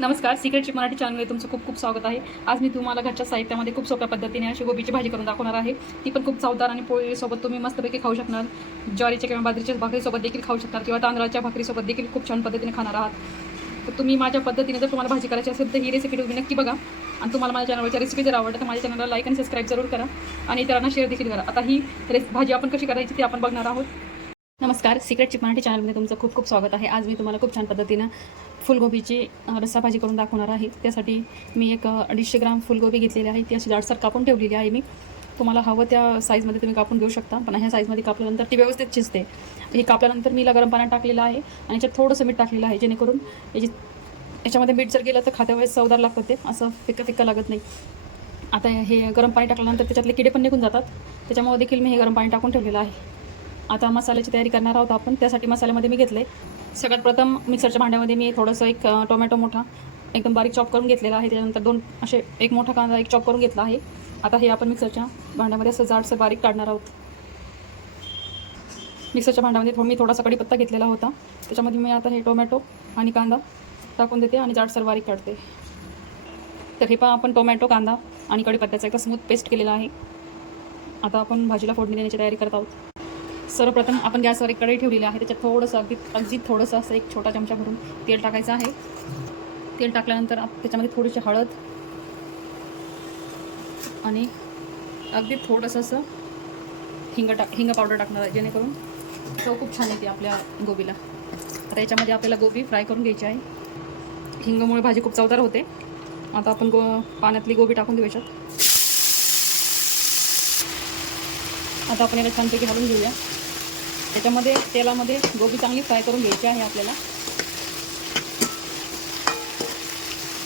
नमस्कार सिक्रेटची मराठी चॅनलमध्ये तुमचं खूप खूप स्वागत आहे. आज मी तुम्हाला घरच्या साहित्यामध्ये खूप सोप्या पद्धतीने अशी गोबीची भाजी करून दाखवणार आहे. ती पण खूप चवदार आणि पोळीसोबत तुम्ही मस्तपैकी खाऊ शकणार. ज्वारीच्या किंवा बाजरीच्या भाकरीसोबत देखील खाऊ शकणार किंवा तांदळाच्या भाकरीसोबत देखील खूप छान पद्धतीने खाणार आहात. तर तुम्ही माझ्या पद्धतीने जर तुम्हाला भाजी करायची असेल तर ही रेसिपी तुम्ही नक्की बघा. आणि तुम्हाला माझ्या चॅनलवरच्या रेसिपी जर आवडतं तर माझ्या चॅनलला लाईक आणि सबस्क्राईब जरूर करा. आणि इतरांना शेअर देखील करा. आता ही रेस भाजी आपण कशी करायची ती आपण बघणार आहोत. नमस्कार सिक्रेटची मराठी चॅनलमध्ये तुमचं खूप खूप स्वागत आहे. आज मी तुम्हाला खूप छान पद्धतीनं फुलगोबीची रस्साभाजी रस्सा भाजी करून दाखवणार आहे. त्यासाठी मी एक अडीचशे ग्राम फुलगोबी घेतलेली आहे. ती अशी जाडसर कापून ठेवलेली आहे मी. तुम्हाला हवं त्या साईजमध्ये तुम्ही कापून घेऊ शकता पण ह्या साईजमध्ये कापल्यानंतर ती व्यवस्थित शिजते. ही कापल्यानंतर मी गरम पाण्यात टाकलेलं आहे आणि याच्यात थोडंसं मीठ टाकलेलं आहे जेणेकरून याची याच्यामध्ये मीठ जर गेलं तर खात्यावेळेस चवदार लागतं ते. असं फिक्का फिक्का लागत नाही. आता हे गरम पाणी टाकल्यानंतर त्याच्यातले किडे पण निघून जातात. त्याच्यामुळे देखील मी हे गरम पाणी टाकून ठेवलेलं आहे. आता मसाल्याची तयारी करणार आहोत आपण. त्यासाठी मसाल्यामध्ये मी घेतले सगळ्यात प्रथम मिक्सरच्या भांड्यामध्ये मी थोडंसं एक टोमॅटो मोठा एकदम बारीक चॉप करून घेतलेला आहे. त्याच्यानंतर दोन असे एक मोठा कांदा एक चॉप करून घेतला आहे. आता हे आपण मिक्सरच्या भांड्यामध्ये असं जाडसं बारीक काढणार आहोत. मिक्सरच्या भांड्यामध्ये मी थोडासा कढीपत्ता घेतलेला होता. त्याच्यामध्ये मी आता हे टोमॅटो आणि कांदा टाकून देते आणि जाडसर बारीक काढते. तर हे पहा आपण टोमॅटो कांदा आणि कढीपत्त्याचा एक स्मूथ पेस्ट केलेला आहे. आता आपण भाजीला फोडणी देण्याची तयारी करत आहोत. सर्वप्रथम आपण गॅसवर एक कढई ठेवलेली आहे. त्याच्यात थोडंसं अगदी अगदी थोडंसं असं एक छोटा चमचा भरून तेल टाकायचं आहे. तेल टाकल्यानंतर त्याच्यामध्ये थोडीशी हळद आणि अगदी थोडंसं असं हिंग टाक हिंग पावडर टाकणार आहे जेणेकरून चव खूप छान येते आपल्या गोबीला. आता याच्यामध्ये आपल्याला गोबी फ्राय करून घ्यायची आहे. हिंगमुळे भाजी खूप चवदार होते. आता आपण गो पाण्यातली गोबी टाकून देऊ याच्यात. आता आपण याला छानपैकी घालून घेऊया. त्याच्यामध्ये तेलामध्ये गोबी चांगली फ्राय करून घ्यायची आहे आपल्याला.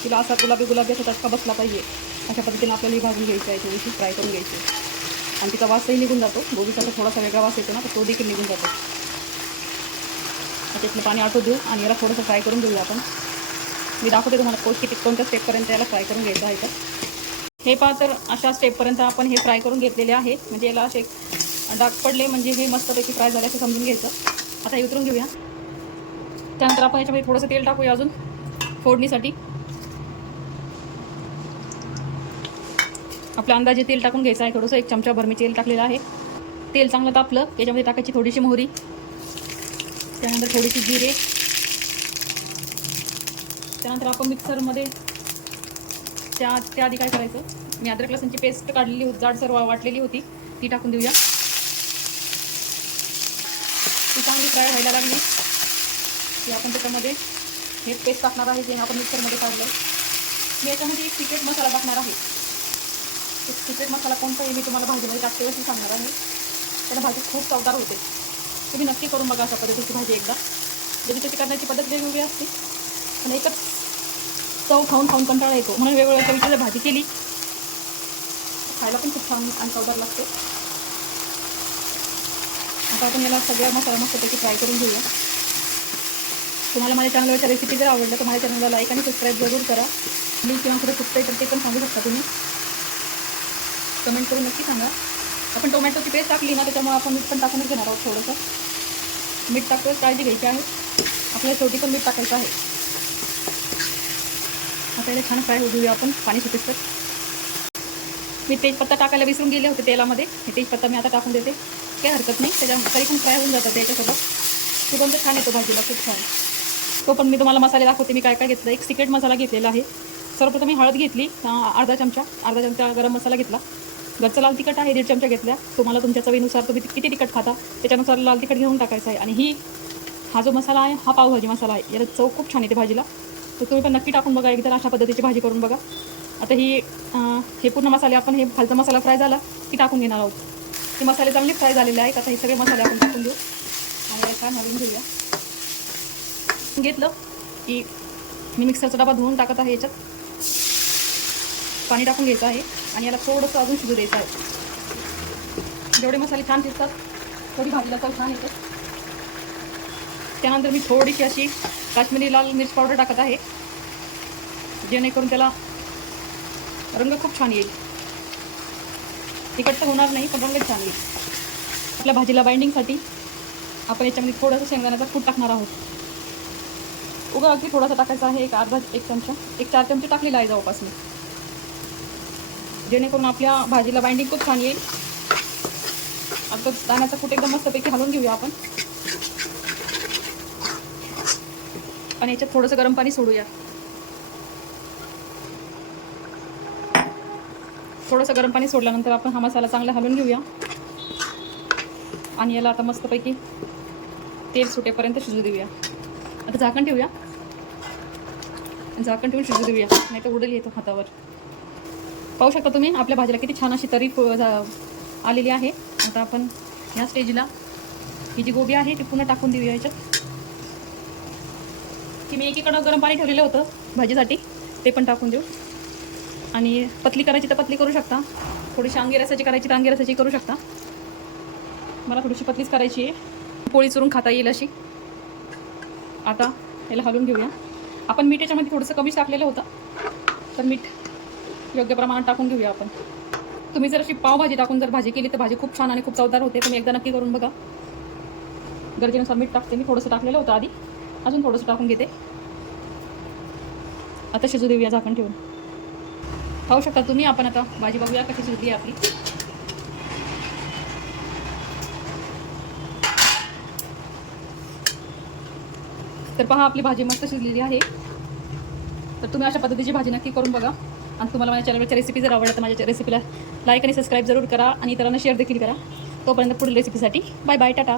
तिला असा गुलाबी गुलाबी असा चटका बसला पाहिजे. अशा पद्धतीने आपल्याला ही भाजून घ्यायची आहे थोडीशी फ्राय करून घ्यायची आणि तिचा वासही निघून जातो. गोबीचा थोडासा वेगळा वास येतो ना तर तो देखील निघून जातो. त्याच्यातलं पाणी आटू देऊ आणि याला थोडंसं फ्राय करून घेऊया आपण. मी दाखवते तुम्हाला कोण किती कोणत्या स्टेपपर्यंत याला फ्राय करून घ्यायचं आहे तर. हे पहा तर अशा स्टेपपर्यंत आपण हे फ्राय करून घेतलेले आहे. म्हणजे याला असे डाग पडले म्हणजे हे मस्तपैकी फ्राय झाले असं समजून घ्यायचं. आता हे उतरून घेऊया. त्यानंतर आपण याच्यामध्ये थोडंसं तेल टाकूया अजून फोडणीसाठी. आपल्या अंदाजे तेल टाकून घ्यायचं आहे. थोडंसं एक चमचा मी तेल टाकलेलं आहे. तेल चांगलं तापलं त्याच्यामध्ये टाकायची थोडीशी मोहरी. त्यानंतर थोडीशी जिरे. त्यानंतर आपण मिक्सरमध्ये त्या त्याआधी काय करायचं? मी अद्रक लसणची पेस्ट काढलेली होती जाडसर वाटलेली होती ती टाकून देऊया ती चांगली फ्राय व्हायला लागली. की आपण त्याच्यामध्ये हे पेस्ट टाकणार आहे जे आपण मिक्सरमध्ये काढलं मी याच्यामध्ये एक सिक्रेट मसाला टाकणार आहे. एक सिक्रेट मसाला कोणता आहे मी तुम्हाला भाजीमध्ये टाकते अशी सांगणार आहे. त्याला भाजी खूप चवदार होते. तुम्ही नक्की करून बघा अशा पद्धतीची भाजी एकदा. जरी त्याची करण्याची पद्धत वेगवेगळी असते पण एकच चव खाऊन खाऊन कंटाळा येतो. म्हणून वेगवेगळ्या चवीची भाजी केली खायला पण खूप छान आणि चवदार लागते. आता आपण याला सगळ्या मसाला मस्तपैकी फ्राय करून घेऊया. तुम्हाला माझ्या चॅनलवरच्या रेसिपी जर आवडलं तर माझ्या चॅनलला लाईक आणि सबस्क्राईब जरूर करा. मी किंवा कुठे चुकतंय तर ते पण सांगू शकता तुम्ही. कमेंट करून नक्की सांगा. आपण टोमॅटोची पेस्ट टाकली ना त्याच्यामुळे आपण मीठ पण टाकूनच घेणार आहोत थोडंसं. मीठ टाकतोय काळजी घ्यायची आहे. आपल्याला शेवटी पण मीठ टाकायचं आहे. आता याला छान फ्राय होऊ देऊया आपण पाणी सुटेस तर मी तेजपत्ता टाकायला विसरून गेले होते तेलामध्ये. हे तेजपत्ता मी आता टाकून देते. काही हरकत नाही. त्याच्या तरी पण फ्राय होऊन जातं त्याच्यासोबत सुगंध छान येतो भाजीला खूप छान. तो पण मी तुम्हाला मसाले दाखवते मी काय काय घेतलं. एक सिक्रेट मसाला घेतलेला आहे. सर्वप्रथम मी हळद घेतली अर्धा चमचा अर्धा चमचा गरम मसाला घेतला. घरचा लाल तिखट आहे दीड चमचा घेतल्या. तुम्हाला तुमच्या चवीनुसार तुम्ही किती तिखट खाता त्याच्यानुसार लाल तिखट घेऊन टाकायचं आहे. आणि ही हा जो मसाला आहे हा पावभाजी मसाला आहे. याला चव खूप छान येते भाजीला. तर तुम्ही पण नक्की टाकून बघा एकदा अशा पद्धतीची भाजी करून बघा. आता ही हे पूर्ण मसाले आपण हे खालचा मसाला फ्राय झाला की टाकून घेणार आहोत. हे मसाले चांगले फ्राय झालेले आहेत. आता हे सगळे मसाले आपण टाकून देऊ. आणि याला छान हलवून घेऊया. घेतलं की मी मिक्सरचा डबा धुवून टाकत आहे याच्यात. पाणी टाकून घ्यायचं आहे. आणि याला थोडंसं अजून शिजू द्यायचं आहे. जेवढे मसाले छान शिजतात थोडी भाजीला चव छान येते. त्यानंतर मी थोडीशी अशी काश्मीरी लाल मिर्च पावडर टाकत आहे. जेणेकरून त्याला रंग खूप छान येईल. तिखट तर होणार नाही पण रंग चांगली. आपल्या भाजीला बाइंडिंगसाठी आपण याच्यामध्ये थोडंसं शेंगदाण्याचा कूट टाकणार आहोत. उगा अगदी थोडासा टाकायचा आहे एक अर्धा एक चमचा एक चार चमचे टाकलेला आहे जवळपास मी जेणेकरून आपल्या भाजीला बाइंडिंग खूप छान येईल. आता दाण्याचा कूट एकदम मस्तपैकी हलवून घेऊया आपण. आणि याच्यात थोडंसं गरम पाणी सोडूया. थोडंसं गरम पाणी सोडल्यानंतर आपण हा मसाला चांगला हलवून घेऊया. आणि याला आता मस्तपैकी तेल सुटेपर्यंत शिजू देऊया. आता झाकण ठेवूया. झाकण ठेवून शिजू देऊया. नाही तर उडेल येतो हातावर. पाहू शकता तुम्ही आपल्या भाजीला किती छान अशी तरी आलेली आहे. आता आपण ह्या स्टेजला ही जी गोबी आहे ती पुन्हा टाकून देऊया याच्यात. की मी एकीकडं गरम पाणी ठेवलेलं होतं भाजीसाठी ते पण टाकून देऊ. आणि पतली करायची तर पतली करू शकता. थोडीशी अंगी रसाची करायची तर अंगी रसाची करू शकता. मला थोडीशी पतलीच करायची आहे. पोळी चुरून खाता येईल अशी. आता याला हलवून घेऊया. आपण मीठ याच्यामध्ये थोडंसं कमीच टाकलेलं होतं. तर मीठ योग्य प्रमाणात टाकून घेऊया आपण. तुम्ही जर अशी पावभाजी टाकून जर भाजी केली तर भाजी खूप छान आणि खूप चवदार होते. तुम्ही एकदा नक्की करून बघा. गरजेनुसार मीठ टाकते. मी थोडंसं टाकलेलं होतं आधी. अजून थोडंसं टाकून घेते. आता शिजू देऊया झाकण ठेवून. पाहू शकता तुम्ही. आपण आता भाजी बघूया कशी शिजली आहे आपली. तर पहा आपली भाजी मस्त शिजलेली आहे. तर तुम्ही अशा पद्धतीची भाजी नक्की करून बघा. आणि तुम्हाला माझ्या चॅनलवरच्या रेसिपी जर आवडलं तर माझ्या रेसिपीला लाईक आणि सबस्क्राईब जरूर करा आणि इतरांना शेअर देखील करा. तोपर्यंत पुढील रेसिपीसाठी बाय बाय टाटा.